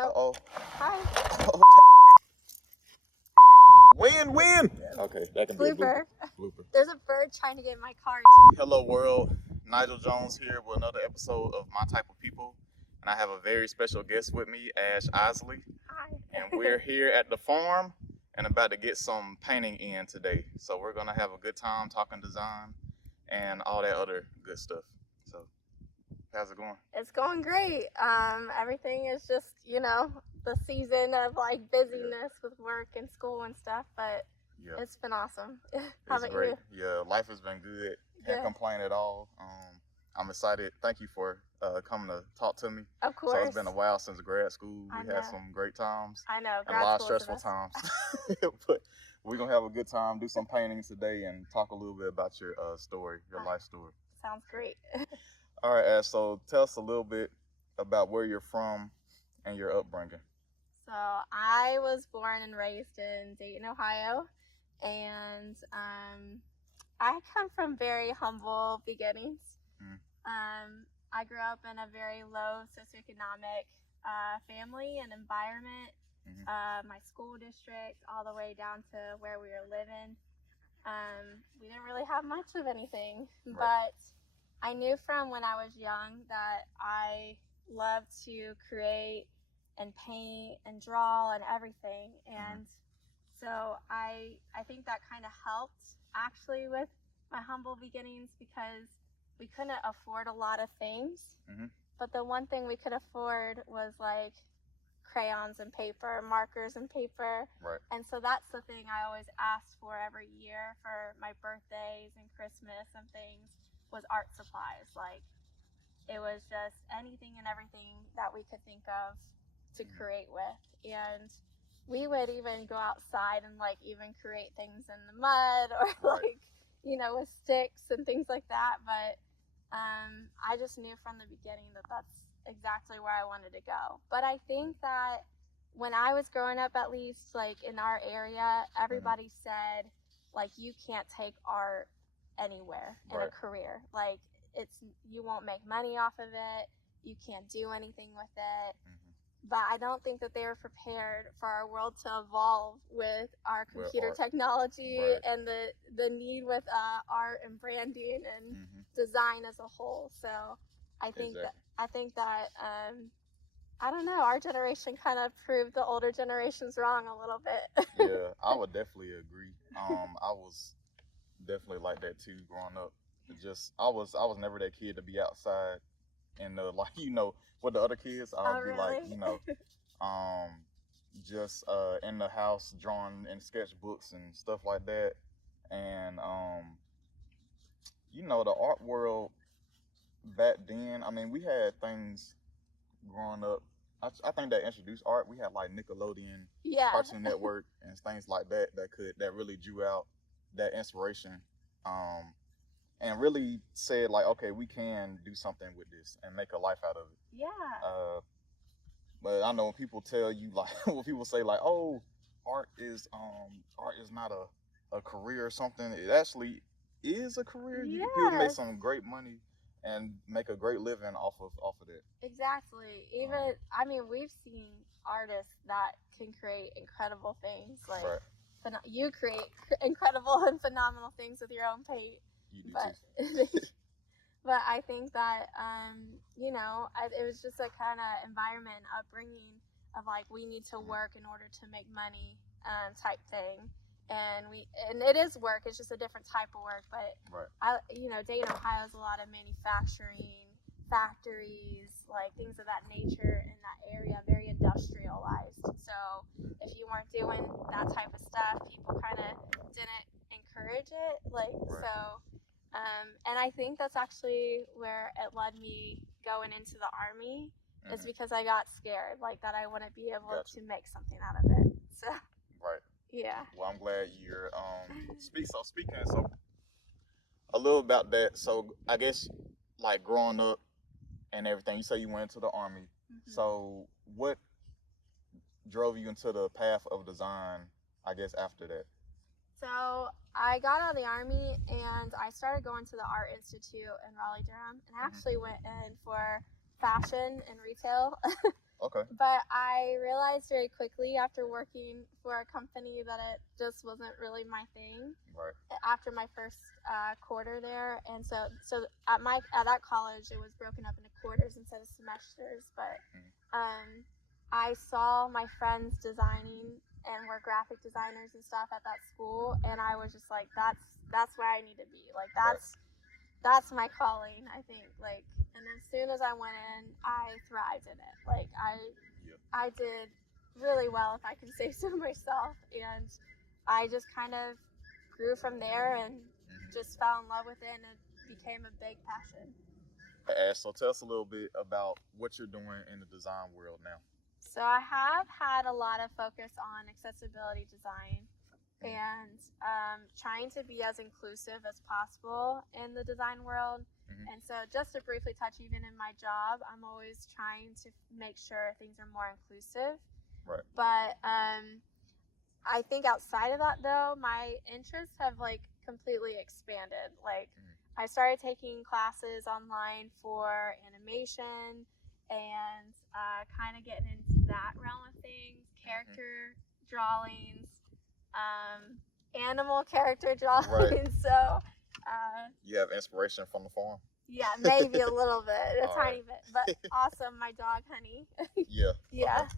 Uh-oh. Hi. Win. Okay, that can be a Blooper. blooper. There's a bird trying to get in my car. Hello world, Nigel Jones here with another episode of My Type of People. And I have a very special guest with me, Ash Isley. Hi. And we're here at the farm and about to get some painting in today. So we're gonna have a good time talking design and all that other good stuff. So how's it going? It's going great. Everything is just, the season of like busyness with work and school and stuff, but Yeah, it's been awesome. How it's about great. you? Yeah, life has been good. Can't Good. complain at all. I'm excited. Thank you for coming to talk to me. Of course. So it's been a while since grad school. I We know. had some great times I know. and a Grad lot of school is the stressful best. times. But we're gonna have a good time, do some paintings today, and talk a little bit about your story, your life story. Sounds great. All right, Ash. So tell us a little bit about where you're from and your upbringing. So I was born and raised in Dayton, Ohio, and I come from very humble beginnings. I grew up in a very low socioeconomic family and environment. My school district, all the way down to where we were living. We didn't really have much of anything, but I knew from when I was young that I loved to create and paint and draw and everything. And so I think that kind of helped actually with my humble beginnings, because we couldn't afford a lot of things. But the one thing we could afford was like crayons and paper, markers and paper. And so that's the thing I always asked for every year for my birthdays and Christmas and things, was art supplies. Like, it was just anything and everything that we could think of to create with. And we would even go outside and like even create things in the mud or like, with sticks and things like that. But I just knew from the beginning that that's exactly where I wanted to go. But I think that when I was growing up, at least like in our area, everybody said like, you can't take art anywhere in a career. Like, you won't make money off of it. You can't do anything with it. But I don't think that they were prepared for our world to evolve with our computer technology and the need with art and branding and design as a whole. So I think that I don't know, our generation kind of proved the older generations wrong a little bit. Yeah, I would definitely agree. I was definitely like that too growing up. I was never that kid to be outside and like with the other kids. I'll be like just in the house drawing in sketchbooks and stuff like that. And the art world back then, I mean, we had things growing up. I think that introduced art. We had like Nickelodeon, Cartoon Network, and things like that that really drew out that inspiration, and really said like, okay, we can do something with this and make a life out of it. Yeah. But I know when people tell you like, when people say like, oh, art is not a career or something. It actually is a career. People make some great money and make a great living off of that. Exactly. Even I mean, we've seen artists that can create incredible things. Like you create incredible and phenomenal things with your own paint. You do too. But I think that it was just a kind of environment, upbringing of like, we need to work in order to make money, type thing. And it is work. It's just a different type of work. But Dayton, Ohio has a lot of manufacturing, factories, like things of that nature in that area, very industrialized. So if you weren't doing that type of stuff, people kind of didn't encourage it. So. And I think that's actually where it led me going into the Army, is because I got scared, like that I wouldn't be able to make something out of it. So. Yeah. Well, I'm glad you're speaking a little about that. So I guess like growing up and everything, you say you went into the Army. So what drove you into the path of design, I guess, after that? So I got out of the Army and I started going to the Art Institute in Raleigh, Durham, and I actually went in for fashion and retail. Okay. But I realized very quickly after working for a company that it just wasn't really my thing. Right. After my first quarter there, and so at that college, it was broken up into quarters instead of semesters. But I saw my friends designing and were graphic designers and stuff at that school, and I was just like, that's where I need to be. Like that's my calling, I think. Like, and as soon as I went in, I thrived in it. Like I did really well, if I can say so myself, and I just kind of grew from there and just fell in love with it, and it became a big passion. Ash, so tell us a little bit about what you're doing in the design world now. So I have had a lot of focus on accessibility design and trying to be as inclusive as possible in the design world. And so just to briefly touch, even in my job, I'm always trying to make sure things are more inclusive. Right. But I think outside of that, though, my interests have like completely expanded. Like I started taking classes online for animation and kind of getting into that realm of things, character drawings, animal character drawings. Right. So you have inspiration from the farm? Yeah, maybe a little bit, a tiny bit, but awesome. My dog, Honey. Yeah. Yeah.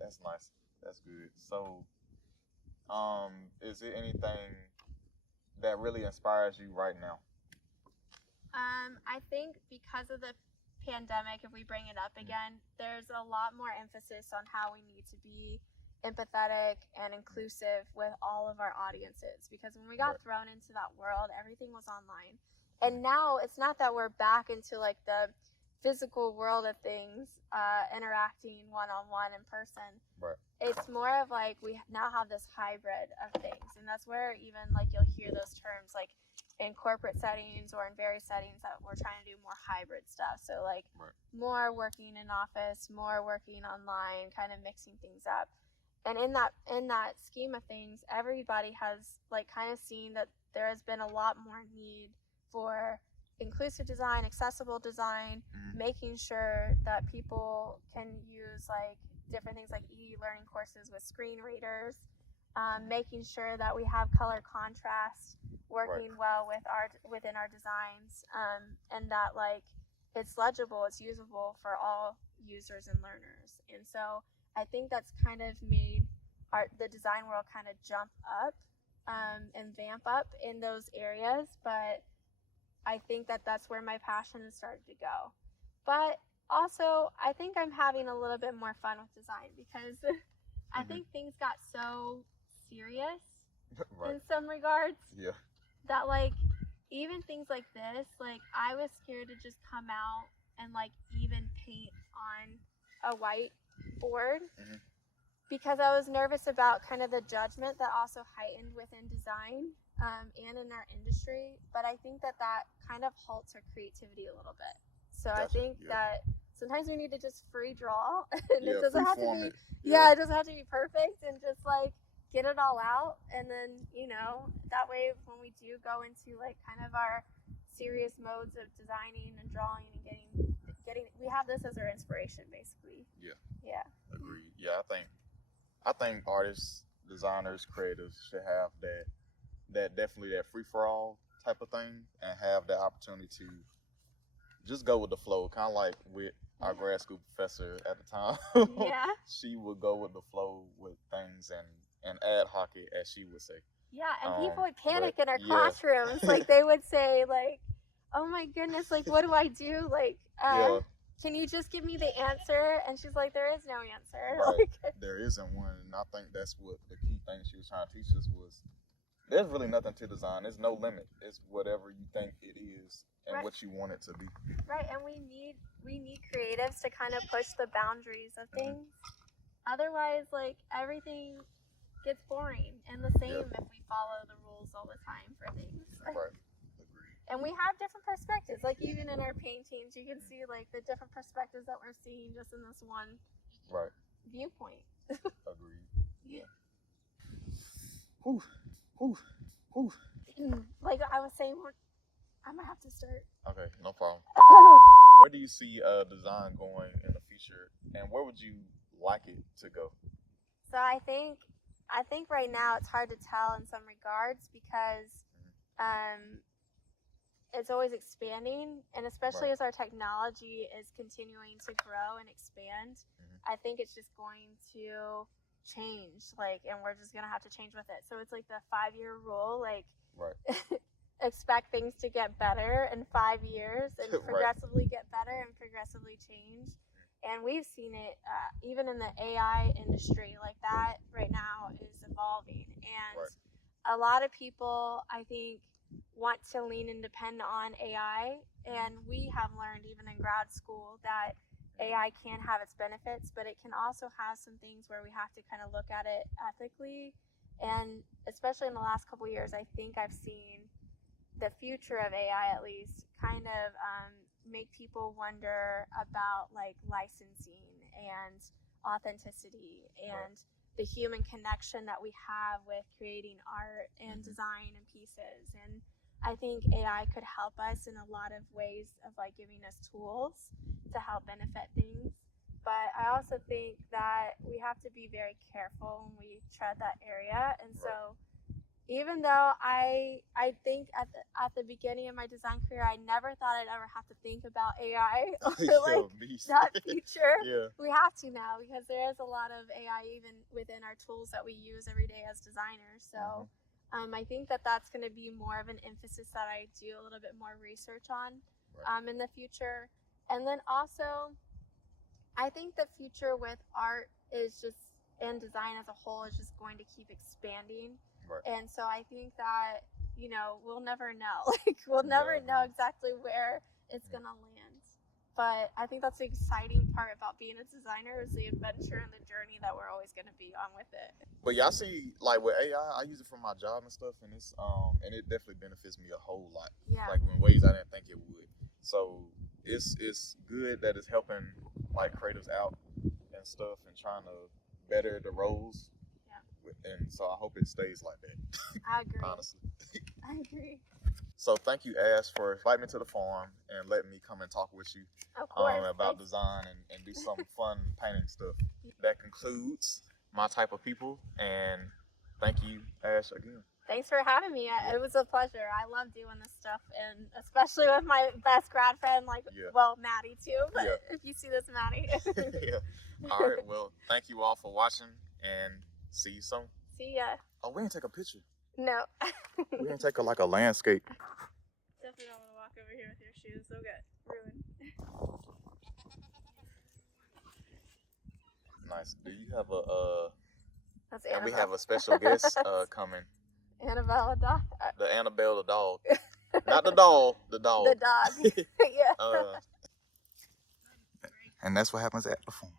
That's nice. That's good. So, is it anything that really inspires you right now? I think because of the pandemic, if we bring it up again, there's a lot more emphasis on how we need to be empathetic and inclusive with all of our audiences. Because when we got thrown into that world, everything was online. And now it's not that we're back into like the physical world of things, interacting one-on-one in person. Right. It's more of like we now have this hybrid of things. And that's where even like you'll hear those terms like in corporate settings or in various settings that we're trying to do more hybrid stuff. So like more working in office, more working online, kind of mixing things up. And in that scheme of things, everybody has like kind of seen that there has been a lot more need for inclusive design, accessible design, making sure that people can use like different things like e-learning courses with screen readers, making sure that we have color contrast working well within our designs, and that like it's legible, it's usable for all users and learners. And so I think that's kind of made the design world kind of jump up and vamp up in those areas. But I think that that's where my passion has started to go. But also, I think I'm having a little bit more fun with design because I think things got so serious in some regards. Yeah. That like even things like this, like I was scared to just come out and like even paint on a whiteboard because I was nervous about kind of the judgment that also heightened within design and in our industry. But I think that kind of halts our creativity a little bit. So I think that sometimes we need to just free draw, and it doesn't have to be it doesn't have to be perfect, and just like get it all out. And then that way when we do go into like kind of our serious modes of designing and drawing and getting we have this as our inspiration basically. Yeah Agreed. I think artists, designers, creatives should have that definitely that free-for-all type of thing, and have the opportunity to just go with the flow, kind of like with our grad school professor at the time. She would go with the flow with things and ad hoc it, as she would say. Yeah, and people would panic in our classrooms. Like they would say like, oh my goodness, like what do I do? Like can you just give me the answer? And she's like, there is no answer. Right. There isn't one. And I think that's what the key thing she was trying to teach us was there's really nothing to design. There's no limit. It's whatever you think it is and what you want it to be. Right, and we need creatives to kind of push the boundaries of things. Otherwise, like everything gets boring and the same if we follow the rules all the time for things. Right. And we have different perspectives. Like even in our paintings, you can see like the different perspectives that we're seeing just in this one viewpoint. Agreed. Yeah. Whew. Like I was saying, I might have to start. Okay, no problem. Where do you see design going in the future? future, and where would you like it to go? So I think right now it's hard to tell in some regards because it's always expanding, and especially as our technology is continuing to grow and expand, I think it's just going to change, and we're just gonna have to change with it. So it's like the 5-year rule, expect things to get better in 5 years and progressively get better and progressively change. And we've seen it even in the AI industry, like that right now is evolving. And a lot of people, I think, want to lean and depend on AI. And we have learned even in grad school that AI can have its benefits, but it can also have some things where we have to kind of look at it ethically. And especially in the last couple of years, I think I've seen the future of AI, at least, kind of make people wonder about licensing and authenticity and the human connection that we have with creating art and design and pieces. And I think AI could help us in a lot of ways of giving us tools to help benefit things. But I also think that we have to be very careful when we tread that area. And so even though I think at the beginning of my design career, I never thought I'd ever have to think about AI or that future. We have to now because there is a lot of AI even within our tools that we use every day as designers. So I think that that's going to be more of an emphasis that I do a little bit more research on in the future. And then also, I think the future with art is just, and design as a whole, is just going to keep expanding. And so I think that, we'll never know. We'll never know exactly where it's going to land. But I think that's the exciting part about being a designer, is the adventure and the journey that we're always going to be on with it. But yeah, I see, with AI, I use it for my job and stuff, and it's and it definitely benefits me a whole lot. In ways I didn't think it would. So it's good that it's helping creatives out and stuff and trying to better the roles. And so I hope it stays like that. I agree. Honestly. I agree. So thank you, Ash, for inviting me to the farm and letting me come and talk with you about design and do some fun painting stuff. That concludes my type of people, and thank you, Ash, again. Thanks for having me. It was a pleasure. I love doing this stuff, and especially with my best grad friend, Maddie too. But if you see this, Maddie. All right. Well, thank you all for watching, and see you soon. See ya. Oh, we didn't take a picture. No. We didn't take a landscape. Definitely don't want to walk over here with your shoes. They'll get ruined. Nice. Do you have a That's and Annabelle. we have a special guest coming. Annabelle, the dog. The Annabelle, the dog. Not the doll, the dog. The dog. Yeah. And that's what happens at the farm.